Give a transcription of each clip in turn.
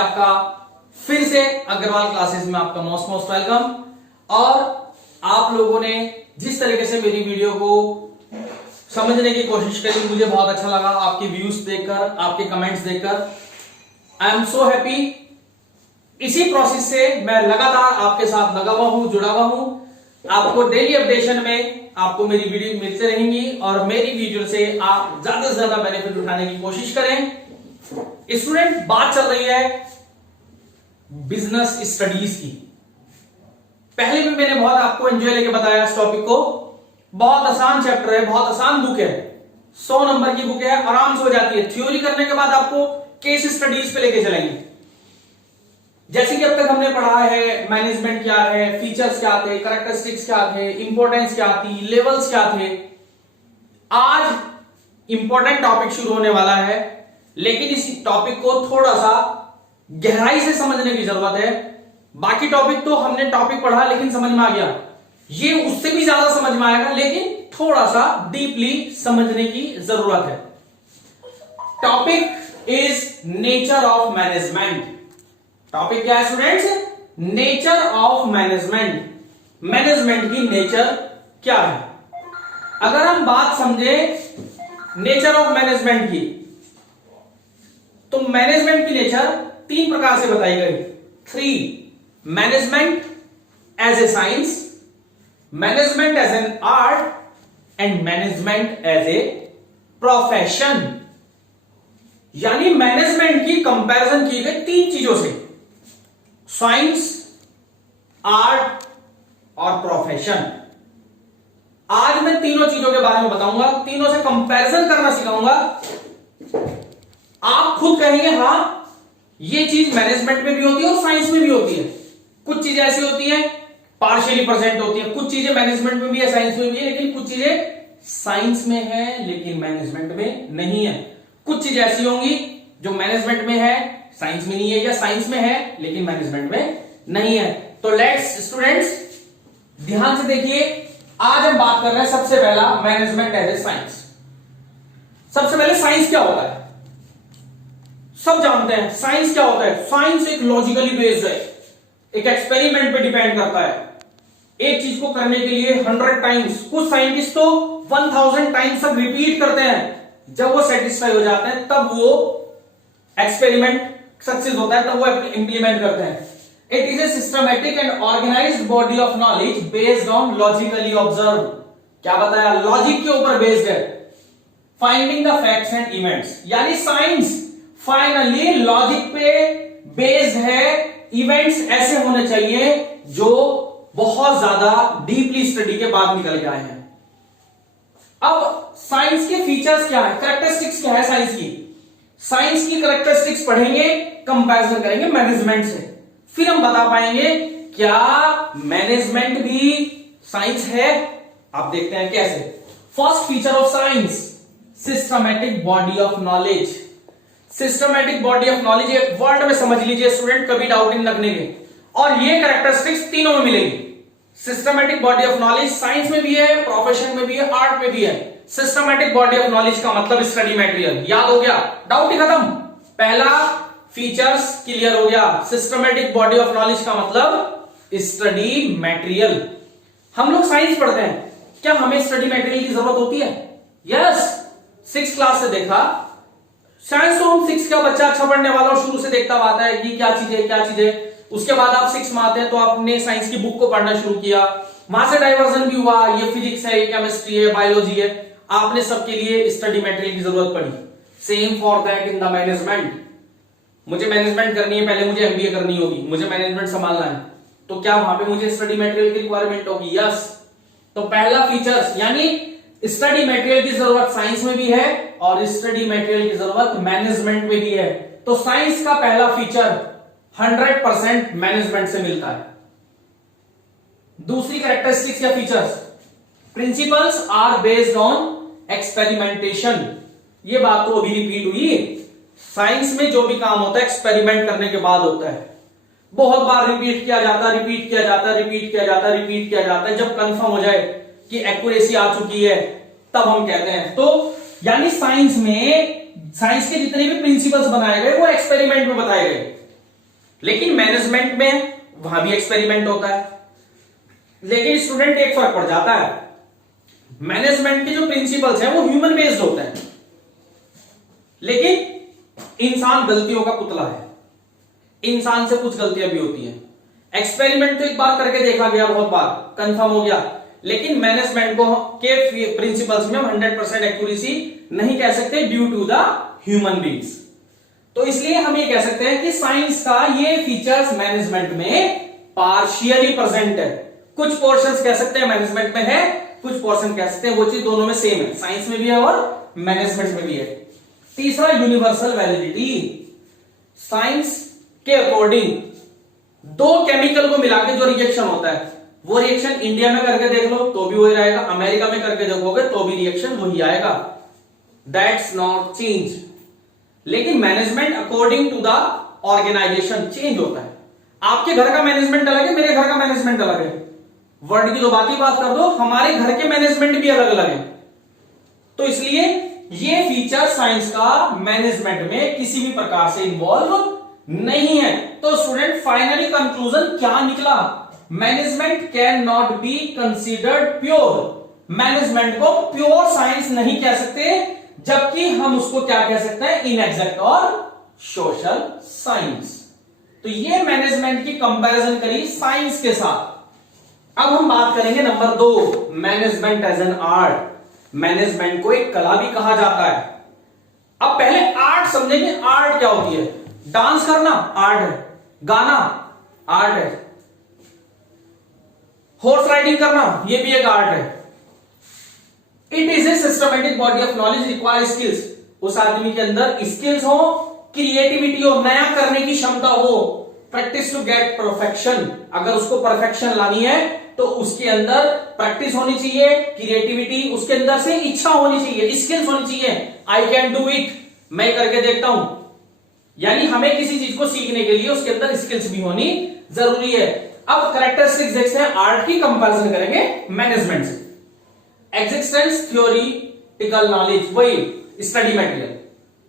आपका फिर से अग्रवाल क्लासेस में आपका मोस्ट मोस्ट वेलकम। और आप लोगों ने जिस तरीके से मेरी वीडियो को समझने की कोशिश करी मुझे बहुत अच्छा लगा। आपके व्यूज देखकर, आपके कमेंट्स देखकर आई एम सो हैप्पी। इसी प्रोसेस से मैं लगातार आपके साथ लगा हुआ हूं, जुड़ा हुआ हूं। आपको डेली अपडेशन में आपको मेरी वीडियो मिलती रहेंगी और मेरी वीडियो से आप ज्यादा से ज्यादा बेनिफिट उठाने की कोशिश करें। स्टूडेंट, बात चल रही है बिजनेस स्टडीज की। पहले भी मैंने बहुत आपको एंजॉय लेके बताया इस टॉपिक को। बहुत आसान चैप्टर है, बहुत आसान बुक है, 100 नंबर की बुक है, आराम से हो जाती है। थ्योरी करने के बाद आपको केस स्टडीज पे लेके चलेंगे। जैसे कि अब तक हमने पढ़ा है मैनेजमेंट क्या है, फीचर्स क्या थे, कैरेक्टरिस्टिक्स क्या थे, इंपॉर्टेंस क्या थी, लेवल्स क्या थे। आज इंपॉर्टेंट टॉपिक शुरू होने वाला है, लेकिन इस टॉपिक को थोड़ा सा गहराई से समझने की जरूरत है। बाकी टॉपिक तो हमने टॉपिक पढ़ा लेकिन समझ में आ गया, ये उससे भी ज्यादा समझ में आएगा, लेकिन थोड़ा सा डीपली समझने की जरूरत है। Topic is nature of management. Topic क्या है students? Nature of management. Management की नेचर क्या है? अगर हम बात समझे नेचर ऑफ मैनेजमेंट की, तो मैनेजमेंट की नेचर 3 प्रकार से बताई गई। 3, management as a science, management as an art and management as a profession. यानी मैनेजमेंट की कंपैरिजन की गई 3 चीजों से, साइंस, आर्ट और प्रोफेशन। आज मैं तीनों चीजों के बारे में बताऊंगा, तीनों से कंपैरिजन करना सिखाऊंगा। आप खुद कहेंगे हां ये चीज मैनेजमेंट में भी होती है और साइंस में भी होती है। कुछ चीजें ऐसी होती हैं पार्शियली प्रेजेंट होती है, कुछ चीजें मैनेजमेंट में भी है, साइंस में भी है, लेकिन कुछ चीजें साइंस में है लेकिन मैनेजमेंट में नहीं है। कुछ चीजें ऐसी होंगी जो मैनेजमेंट में है, साइंस में नहीं है, या साइंस में है लेकिन मैनेजमेंट में नहीं है। तो लेट्स स्टूडेंट्स ध्यान से देखिए, आज हम बात कर रहे हैं सबसे पहला मैनेजमेंट एज ए साइंस। सबसे पहले साइंस क्या होता है? सब जानते हैं साइंस क्या होता है। साइंस एक लॉजिकली बेस्ड है, एक एक्सपेरिमेंट पे डिपेंड करता है। एक चीज को करने के लिए 100 टाइम्स, कुछ साइंटिस्ट तो 1000 टाइम्स सब रिपीट करते हैं। जब वो सेटिस्फाई हो जाते हैं तब वो एक्सपेरिमेंट सक्सेस होता है, तब वो इंप्लीमेंट करते हैं। It is a systematic and organised body of knowledge based on logically observe. क्या बताया? लॉजिक के ऊपर बेस्ड है। Finding the facts and events, यानी साइंस फाइनली लॉजिक पे बेस्ड है। इवेंट्स ऐसे होने चाहिए जो बहुत ज्यादा डीपली स्टडी के बाद निकल के आए हैं। अब साइंस के फीचर्स क्या है, कैरेक्टरिस्टिक्स क्या है साइंस की? साइंस की कैरेक्टरिस्टिक्स पढ़ेंगे, कंपैरिजन करेंगे मैनेजमेंट से, फिर हम बता पाएंगे क्या मैनेजमेंट भी साइंस है। आप देखते हैं कैसे। First feature of science, systematic body of knowledge. Systematic body of knowledge एक वर्ड में समझ लीजिए स्टूडेंट, कभी डाउट नहीं रखने के। और ये कैरेक्टरिस्टिक्स तीनों में मिलेगी। Systematic body of knowledge science में भी है, प्रोफेशन में भी है, आर्ट में भी है। सिस्टमैटिक बॉडी ऑफ नॉलेज का मतलब स्टडी मटेरियल। याद हो गया? डाउट ही खत्म। पहला फीचर्स क्लियर हो गया। सिस्टमैटिक बॉडी ऑफ नॉलेज का मतलब स्टडी मटेरियल। हम लोग साइंस पढ़ते हैं, क्या हमें स्टडी मटेरियल की जरूरत होती है? यस, 6th क्लास से देखा। साइंस तो हम 6 का बच्चा अच्छा पढ़ने वाला और शुरू से देखता आता है कि क्या चीज है क्या चीज है। उसके बाद आप 6 में आते हैं तो आपने साइंस की बुक को पढ़ना शुरू किया, वहां से डाइवर्जन भी हुआ, ये फिजिक्स है, ये केमिस्ट्री है, बायोलॉजी है। आपने सबके लिए स्टडी मटेरियल की जरूरत पड़ी। Same for that in the management. मुझे मैनेजमेंट करनी है, पहले मुझे एमबीए करनी होगी, मुझे मैनेजमेंट संभालना है, तो क्या वहां पे मुझे स्टडी मटेरियल की रिक्वायरमेंट होगी? यस। तो पहला फीचर्स यानी स्टडी मटेरियल की जरूरत साइंस में भी है और स्टडी मटेरियल की जरूरत मैनेजमेंट में भी है। तो साइंस का पहला फीचर 100% मैनेजमेंट से मिलता है। दूसरी कैरेक्टरिस्टिक्स या features, principles are based on experimentation. ये बात तो अभी रिपीट हुई। साइंस में जो भी काम होता है एक्सपेरिमेंट करने के बाद होता है। बहुत बार रिपीट किया जाता है, रिपीट किया जाता है, रिपीट किया जाता है, रिपीट किया जाता है। जब कंफर्म हो जाए कि एक्यूरेसी आ चुकी है तब हम कहते हैं। तो यानी साइंस में, साइंस के जितने भी प्रिंसिपल्स बनाए गए वो एक्सपेरिमेंट में बताए गए। लेकिन मैनेजमेंट में वहां भी एक्सपेरिमेंट होता है। लेकिन स्टूडेंट एक फर्क पड़ जाता है, मैनेजमेंट के जो प्रिंसिपल्स हैं वो ह्यूमन बेस्ड होते हैं, लेकिन इंसान गलतियों का पुतला है, इंसान से कुछ गलतियां भी होती हैं। एक्सपेरिमेंट तो एक बार करके देखा गया, बहुत बार कंफर्म हो गया, लेकिन मैनेजमेंट को के प्रिंसिपल्स में हम 100% एक्यूरेसी नहीं कह सकते due to the human beings. तो इसलिए हम ये कह सकते हैं कि साइंस का ये फीचर्स मैनेजमेंट में पार्शियली प्रेजेंट है। कुछ पोर्शंस कह सकते हैं मैनेजमेंट में है, कुछ पोर्शन कह सकते हैं वो चीज दोनों में सेम है, साइंस में भी है और मैनेजमेंट में भी है। तीसरा, यूनिवर्सल वैलिडिटी। साइंस के अकॉर्डिंग दो केमिकल को मिला के जो रिएक्शन होता है, वो रिएक्शन इंडिया में करके देख लो तो भी वही रहेगा, अमेरिका में करके देखोगे तो भी रिएक्शन वही आएगा, दैट्स नॉट चेंज। लेकिन management according to the organisation change होता है। आपके घर का मैनेजमेंट अलग है, मेरे घर का मैनेजमेंट अलग है, वर्ल्ड की तो बात कर दो, हमारे घर के मैनेजमेंट भी अलग अलग है। तो इसलिए ये फीचर साइंस का मैनेजमेंट में किसी भी प्रकार से इन्वॉल्व नहीं है। तो स्टूडेंट फाइनली कंक्लूजन क्या निकला? Management can not be considered pure. Management को प्योर साइंस नहीं कह सकते, जबकि हम उसको क्या कह सकते हैं? इनएग्जैक्ट और सोशल साइंस। तो ये मैनेजमेंट की कंपैरिजन करी साइंस के साथ। अब हम बात करेंगे number 2, management as an art. Management को एक कला भी कहा जाता है। अब पहले आर्ट समझेंगे, आर्ट क्या होती है। डांस करना आर्ट है, गाना आर्ट है, हॉर्स राइडिंग करना ये भी एक आर्ट है। It is a systematic body of knowledge require skills. उस आदमी के अंदर स्किल्स हो, क्रिएटिविटी हो, नया करने की क्षमता हो, प्रैक्टिस टू गेट परफेक्शन। अगर उसको परफेक्शन लानी है तो उसके अंदर प्रैक्टिस होनी चाहिए, क्रिएटिविटी, उसके अंदर से इच्छा होनी चाहिए, स्किल्स होनी चाहिए। आई कैन डू इट, मैं करके देखता हूं। यानी हमें किसी चीज को सीखने के लिए उसके अंदर स्किल्स भी होनी जरूरी है। अब कैरेक्टरिस्टिक्स देखते हैं, आर्ट की कंपैरिजन करेंगे मैनेजमेंट से। एग्जिस्टेंस थ्योरिटिकल नॉलेज, वही स्टडी मटेरियल,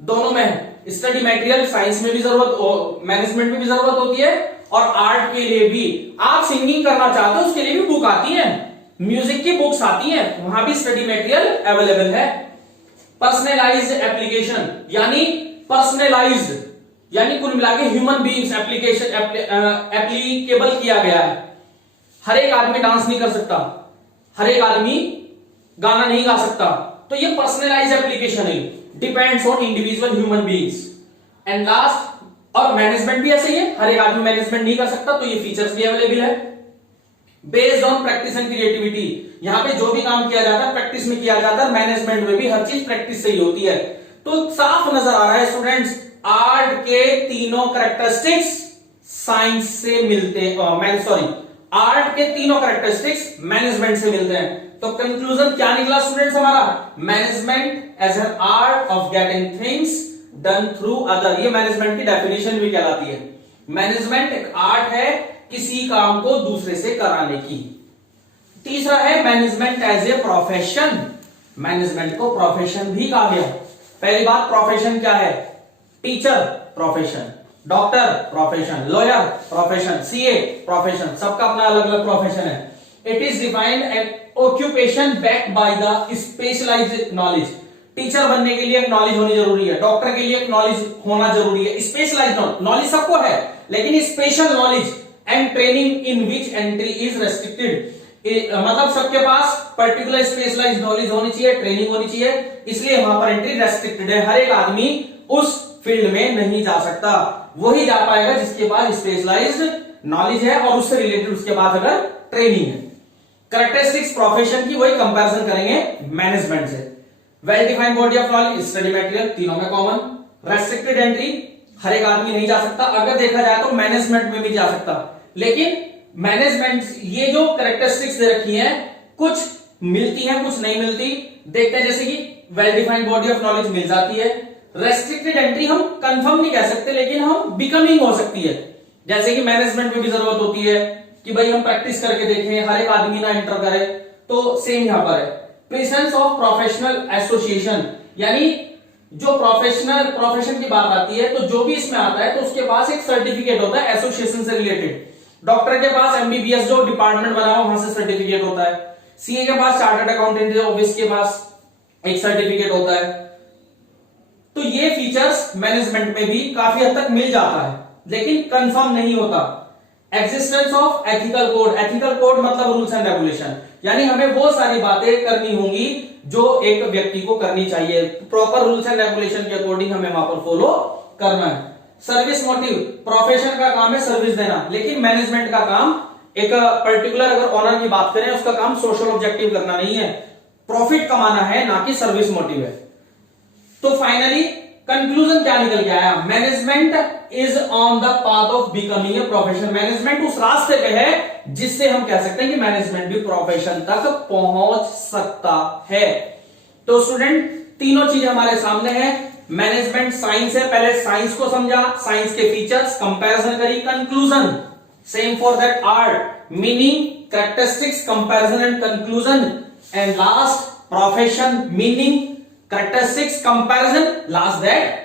दोनों में है। स्टडी मटेरियल साइंस में भी जरूरत, मैनेजमेंट में भी जरूरत होती है, और आर्ट के लिए भी। आप सिंगिंग करना चाहते हो उसके लिए भी बुक आती है, म्यूजिक की बुक्स आती है, वहां भी स्टडी मटेरियल अवेलेबल है। पर्सनलाइज्ड एप्लीकेशन, यानी पर्सनलाइज्ड यानी कुल मिला के ह्यूमन बीइंग्स एप्लीकेशन एप्लीकेबल किया गया है। हर एक आदमी डांस नहीं कर सकता, हर एक आदमी गाना नहीं गा सकता, तो ये पर्सनलाइज्ड एप्लीकेशन है, depends on individual human beings. And last, और मैनेजमेंट भी ऐसे ही है, हर एक आदमी मैनेजमेंट नहीं कर सकता, तो ये फीचर्स भी अवेलेबल है। Based on practice and creativity, यहां पे जो भी काम किया जाता है प्रैक्टिस में किया जाता है, मैनेजमेंट में भी हर चीज प्रैक्टिस से ही होती है। तो साफ नजर आ रहा है स्टूडेंट्स, आर्ट के तीनों कैरेक्टरिस्टिक्स साइंस से मिलते हैं, सॉरी आर्ट के तीनों कैरेक्टरिस्टिक्स मैनेजमेंट से मिलते हैं। तो कंक्लूजन क्या निकला स्टूडेंट्स हमारा? Management as an art of getting things done through other. ये मैनेजमेंट की डेफिनेशन भी कहलाती है। मैनेजमेंट एक आर्ट है किसी काम को दूसरे से कराने की। तीसरा है management as a profession. Management को प्रोफेशन भी कहा गया। पहली बात, प्रोफेशन क्या है? Teacher profession, doctor profession, lawyer profession, CA profession, सबका अपना अलग अलग प्रोफेशन है। It is defined an occupation backed by the specialised knowledge. Teacher बनने के लिए एक नॉलेज होनी जरूरी है, डॉक्टर के लिए एक नॉलेज होना जरूरी है। स्पेशलाइज्ड नॉलेज सबको है, लेकिन special knowledge and training in which entry is restricted. मतलब सबके पास पर्टिकुलर स्पेशलाइज्ड नॉलेज होनी चाहिए, ट्रेनिंग होनी चाहिए, इसलिए वहां पर एंट्री रेस्ट्रिक्टेड है। हर एक आदमी उस फील्ड में नहीं जा सकता, वही जा पाएगा जिसके पास स्पेशलाइज्ड नॉलेज है और उससे रिलेटेड उसके पास अगर ट्रेनिंग है। कैरेक्टरिस्टिक्स प्रोफेशन की वही कंपैरिजन करेंगे मैनेजमेंट से। Well defined body of knowledge, study material, तीनों में कॉमन। रेस्ट्रिक्टेड एंट्री, हर एक आदमी नहीं जा सकता, अगर देखा जाए तो मैनेजमेंट में भी जा सकता, लेकिन मैनेजमेंट ये जो कैरेक्टरिस्टिक्स दे रखी हैं कुछ मिलती हैं कुछ नहीं मिलती। देखते हैं, जैसे कि well defined body of knowledge मिल जाती है। रेस्ट्रिक्टेड एंट्री हम कंफर्म नहीं कह सकते, लेकिन हम बिकमिंग हो सकती है। जैसे कि मैनेजमेंट में भी जरूरत होती है कि भाई हम प्रैक्टिस करके देखें, हर एक आदमी ना एंटर करे, तो सेम यहां पर है। प्रेजेंस ऑफ प्रोफेशनल एसोसिएशन, यानी जो प्रोफेशन की बात आती है, तो जो भी इसमें आता है तो उसके पास एक सर्टिफिकेट होता है एसोसिएशन से रिलेटेड। डॉक्टर के पास एमबीबीएस जो डिपार्टमेंट बना हुआ वहां से सर्टिफिकेट होता है, सीए के पास चार्टर्ड अकाउंटेंट ऑफिस के पास एक सर्टिफिकेट होता है। तो ये फीचर्स मैनेजमेंट में भी काफी हद तक मिल जाता है, लेकिन कंफर्म नहीं होता। Existence of ethical code, ethical code मतलब रूल्स एंड रेगुलेशन, यानी हमें वो सारी बातें करनी होंगी जो एक व्यक्ति को करनी चाहिए, प्रॉपर रूल्स एंड रेगुलेशन के अकॉर्डिंग हमें वहां पर फॉलो करना है। सर्विस मोटिव, प्रोफेशन का काम है सर्विस देना, लेकिन मैनेजमेंट का काम एक पर्टिकुलर, अगर ऑनर की बात करें, उसका काम सोशल ऑब्जेक्टिव करना नहीं है, प्रॉफिट कमाना है, ना कि सर्विस मोटिव है। तो फाइनली कंक्लूजन क्या निकल के आया? Management is on the path of becoming a profession. Management उस रास्ते पे है जिससे हम कह सकते हैं कि मैनेजमेंट भी प्रोफेशन तक पहुंच सकता है। तो स्टूडेंट, तीनों चीजें हमारे सामने है। मैनेजमेंट साइंस है, पहले साइंस को समझा, साइंस के फीचर्स, कंपैरिजन करी, conclusion same for that art, meaning, characteristics, comparison and conclusion, and last profession, meaning, characteristics, comparison, last that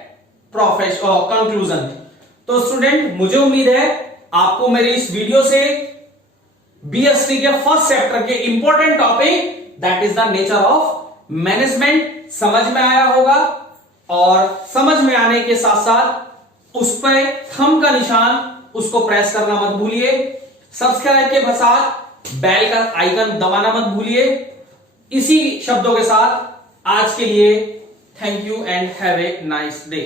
profession conclusion. तो स्टूडेंट, मुझे उम्मीद है आपको मेरी इस वीडियो से बीएससी के फर्स्ट चैप्टर के important topic that is the nature of management समझ में आया होगा, और समझ में आने के साथ साथ उस पर थंब का निशान उसको प्रेस करना मत भूलिए, सब्सक्राइब के साथ बेल का आइकन दबाना मत भूलिए। इसी शब्दों के साथ आज के लिए thank you and have a nice day.